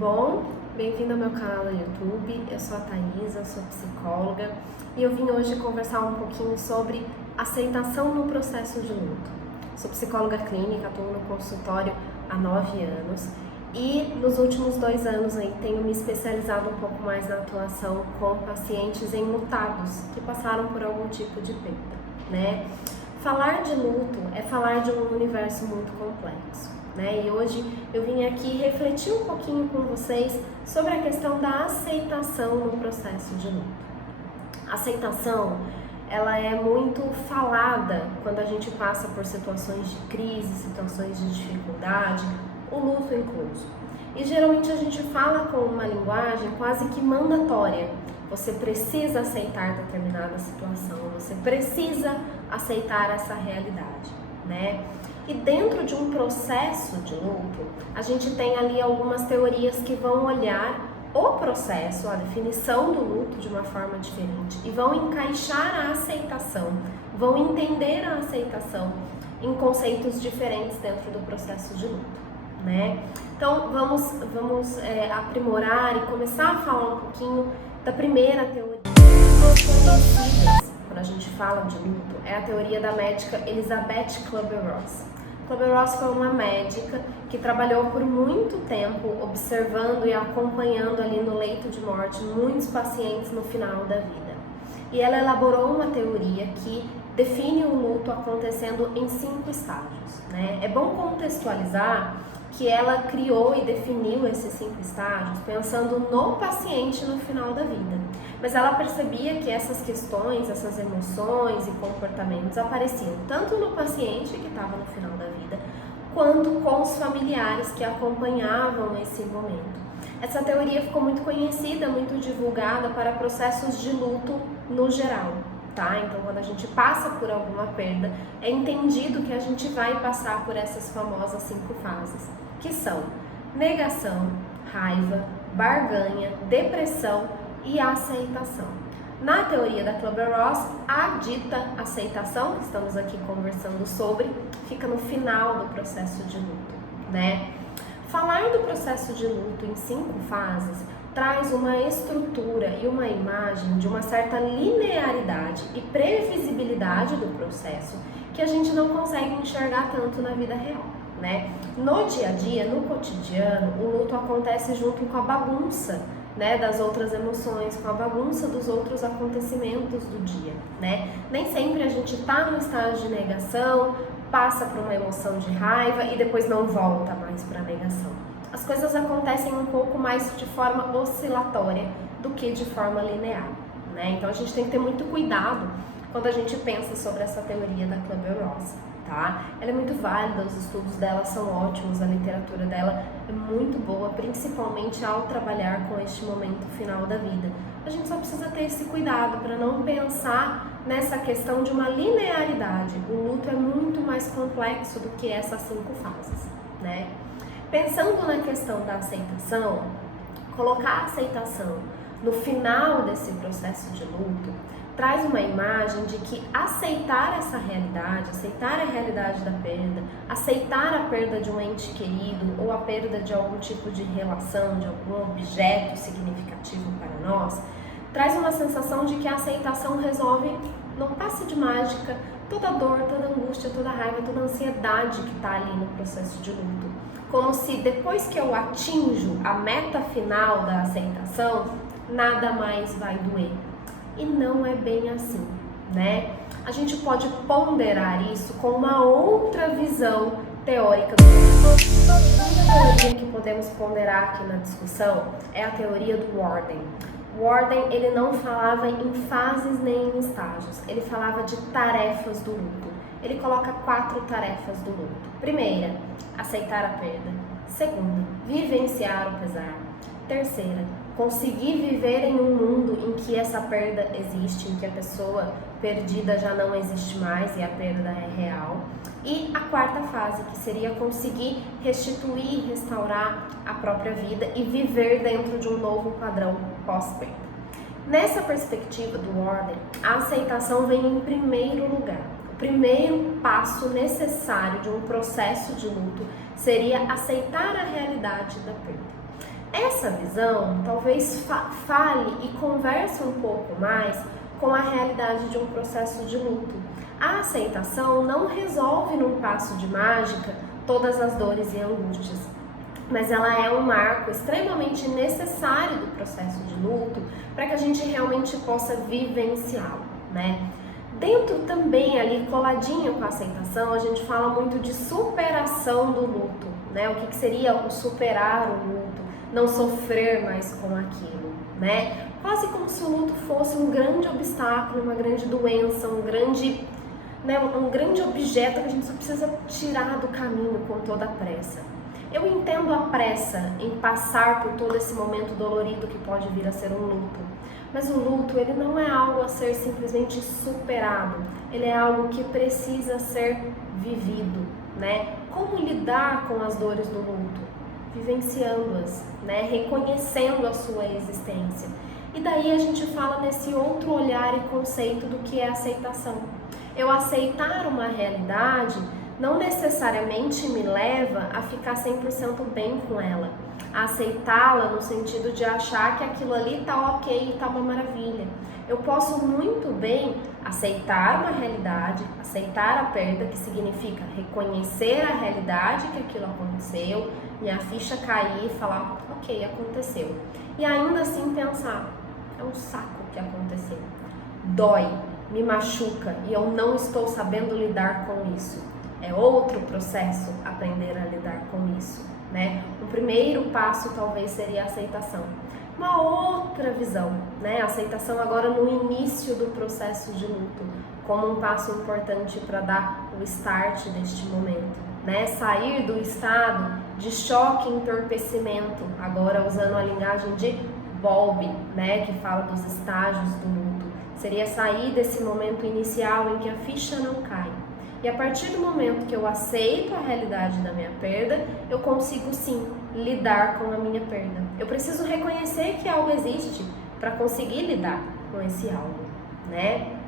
bom? Bem-vindo ao meu canal no YouTube. Eu sou a Thaisa, sou psicóloga e eu vim hoje conversar um pouquinho sobre aceitação no processo de luto. Sou psicóloga clínica, atuo no consultório há 9 anos e nos últimos 2 anos aí tenho me especializado um pouco mais na atuação com pacientes enlutados que passaram por algum tipo de perda, né? Falar de luto é falar de um universo muito complexo, né? E hoje eu vim aqui refletir um pouquinho com vocês sobre a questão da aceitação no processo de luto. A aceitação, ela é muito falada quando a gente passa por situações de crise, situações de dificuldade, o luto incluso. E geralmente a gente fala com uma linguagem quase que mandatória. Você precisa aceitar determinada situação, você precisa aceitar essa realidade, né? E dentro de um processo de luto, a gente tem ali algumas teorias que vão olhar o processo, a definição do luto de uma forma diferente e vão encaixar a aceitação, vão entender a aceitação em conceitos diferentes dentro do processo de luto, né? Então vamos aprimorar e começar a falar um pouquinho da primeira teoria conhecidas quando a gente fala de luto, é a teoria da médica Elizabeth Kübler-Ross. Kübler-Ross foi uma médica que trabalhou por muito tempo observando e acompanhando ali no leito de morte muitos pacientes no final da vida. E ela elaborou uma teoria que define o luto acontecendo em 5 estágios, né? É bom contextualizar que ela criou e definiu esses 5 estágios pensando no paciente no final da vida. Mas ela percebia que essas questões, essas emoções e comportamentos apareciam tanto no paciente que estava no final da vida, quanto com os familiares que acompanhavam esse momento. Essa teoria ficou muito conhecida, muito divulgada para processos de luto no geral, tá? Então, quando a gente passa por alguma perda, é entendido que a gente vai passar por essas famosas 5 fases, que são negação, raiva, barganha, depressão e aceitação. Na teoria da Kübler-Ross, a dita aceitação, que estamos aqui conversando sobre, fica no final do processo de luto, né? Falar do processo de luto em 5 fases traz uma estrutura e uma imagem de uma certa linearidade e previsibilidade do processo que a gente não consegue enxergar tanto na vida real, né? No dia a dia, no cotidiano, o luto acontece junto com a bagunça, né, das outras emoções, com a bagunça dos outros acontecimentos do dia, né? Nem sempre a gente tá no estágio de negação, passa por uma emoção de raiva e depois não volta mais para a negação. As coisas acontecem um pouco mais de forma oscilatória do que de forma linear, né? Então a gente tem que ter muito cuidado quando a gente pensa sobre essa teoria da Kübler-Ross, tá? Ela é muito válida, os estudos dela são ótimos, a literatura dela é muito boa, principalmente ao trabalhar com este momento final da vida. A gente só precisa ter esse cuidado para não pensar nessa questão de uma linearidade. O luto é muito mais complexo do que essas 5 fases, né? Pensando na questão da aceitação, colocar a aceitação no final desse processo de luto traz uma imagem de que aceitar essa realidade, aceitar a realidade da perda, aceitar a perda de um ente querido ou a perda de algum tipo de relação, de algum objeto significativo para nós, traz uma sensação de que a aceitação resolve, não passa de mágica, toda dor, toda angústia, toda raiva, toda ansiedade que está ali no processo de luto. Como se depois que eu atinjo a meta final da aceitação, nada mais vai doer. E não é bem assim, né? A gente pode ponderar isso com uma outra visão teórica do processo. A teoria que podemos ponderar aqui na discussão é a teoria do Worden. Worden, ele não falava em fases nem em estágios, ele falava de tarefas do luto. Ele coloca 4 tarefas do luto. Primeira, aceitar a perda. Segunda, vivenciar o pesar. Terceira, conseguir viver em um mundo em que essa perda existe, em que a pessoa perdida já não existe mais e a perda é real. E a 4ª fase, que seria conseguir restituir, restaurar a própria vida e viver dentro de um novo padrão pós-perda. Nessa perspectiva do Worden, a aceitação vem em primeiro lugar. O primeiro passo necessário de um processo de luto seria aceitar a realidade da perda. Essa visão talvez fale e converse um pouco mais com a realidade de um processo de luto. A aceitação não resolve num passo de mágica todas as dores e angústias, mas ela é um marco extremamente necessário do processo de luto para que a gente realmente possa vivenciá-lo, né? Dentro também, ali coladinho com a aceitação, a gente fala muito de superação do luto, né? O que seria o superar o luto, não sofrer mais com aquilo, né? Quase como se o luto fosse um grande obstáculo, uma grande doença, um grande objeto que a gente só precisa tirar do caminho com toda a pressa. Eu entendo a pressa em passar por todo esse momento dolorido que pode vir a ser um luto, mas o luto, ele não é algo a ser simplesmente superado, ele é algo que precisa ser vivido, né? Como lidar com as dores do luto? Vivenciando-as, né? Reconhecendo a sua existência. E daí a gente fala nesse outro olhar e conceito do que é aceitação. Eu aceitar uma realidade não necessariamente me leva a ficar 100% bem com ela, a aceitá-la no sentido de achar que aquilo ali tá ok e tá uma maravilha. Eu posso muito bem aceitar uma realidade, aceitar a perda, que significa reconhecer a realidade que aquilo aconteceu, minha ficha cair e falar, ok, aconteceu. E ainda assim pensar, é um saco que aconteceu, dói, me machuca e eu não estou sabendo lidar com isso. É outro processo aprender a lidar com isso, né? O primeiro passo talvez seria a aceitação. Uma outra visão, né? A aceitação agora no início do processo de luto, como um passo importante para dar o start deste momento, né? Sair do estado de choque e entorpecimento, agora usando a linguagem de Bowlby, né? Que fala dos estágios do luto. Seria sair desse momento inicial em que a ficha não cai. E a partir do momento que eu aceito a realidade da minha perda, eu consigo sim lidar com a minha perda. Eu preciso reconhecer que algo existe para conseguir lidar com esse algo, né?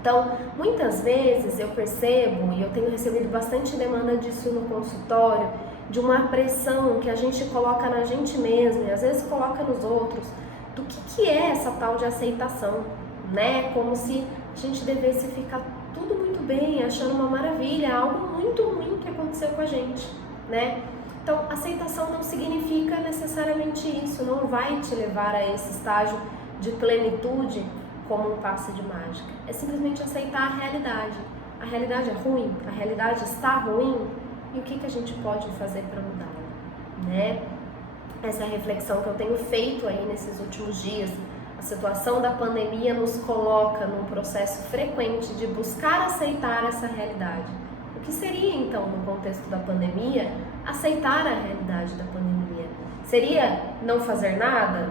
Então, muitas vezes eu percebo, e eu tenho recebido bastante demanda disso no consultório, de uma pressão que a gente coloca na gente mesmo e às vezes coloca nos outros, do que é essa tal de aceitação, né? Como se a gente devesse ficar tudo muito bem, achando uma maravilha, algo muito ruim que aconteceu com a gente, né? Então, aceitação não significa necessariamente isso, não vai te levar a esse estágio de plenitude como um passe de mágica. É simplesmente aceitar a realidade. A realidade é ruim, a realidade está ruim, e o que a gente pode fazer para mudá-la, né? Essa é a reflexão que eu tenho feito aí nesses últimos dias. A situação da pandemia nos coloca num processo frequente de buscar aceitar essa realidade. O que seria, então, no contexto da pandemia, aceitar a realidade da pandemia? Seria não fazer nada?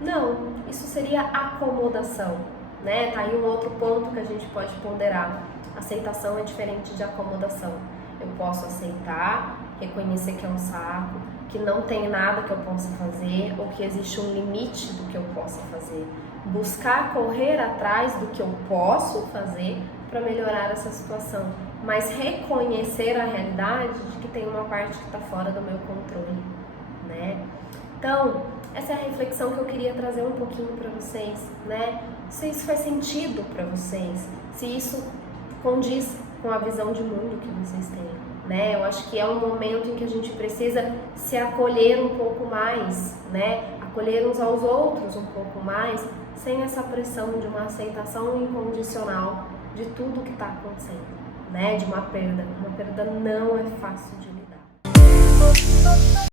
Não, isso seria acomodação, né? Tá aí um outro ponto que a gente pode ponderar. Aceitação é diferente de acomodação. Eu posso aceitar, reconhecer que é um saco, que não tem nada que eu possa fazer ou que existe um limite do que eu possa fazer. Buscar correr atrás do que eu posso fazer para melhorar essa situação, mas reconhecer a realidade de que tem uma parte que está fora do meu controle, né? Então, essa é a reflexão que eu queria trazer um pouquinho para vocês, né? Se isso faz sentido para vocês, se isso condiz com a visão de mundo que vocês têm, né? Eu acho que é um momento em que a gente precisa se acolher um pouco mais, né? Acolher uns aos outros um pouco mais, sem essa pressão de uma aceitação incondicional de tudo que está acontecendo, né? De uma perda. Uma perda não é fácil de lidar.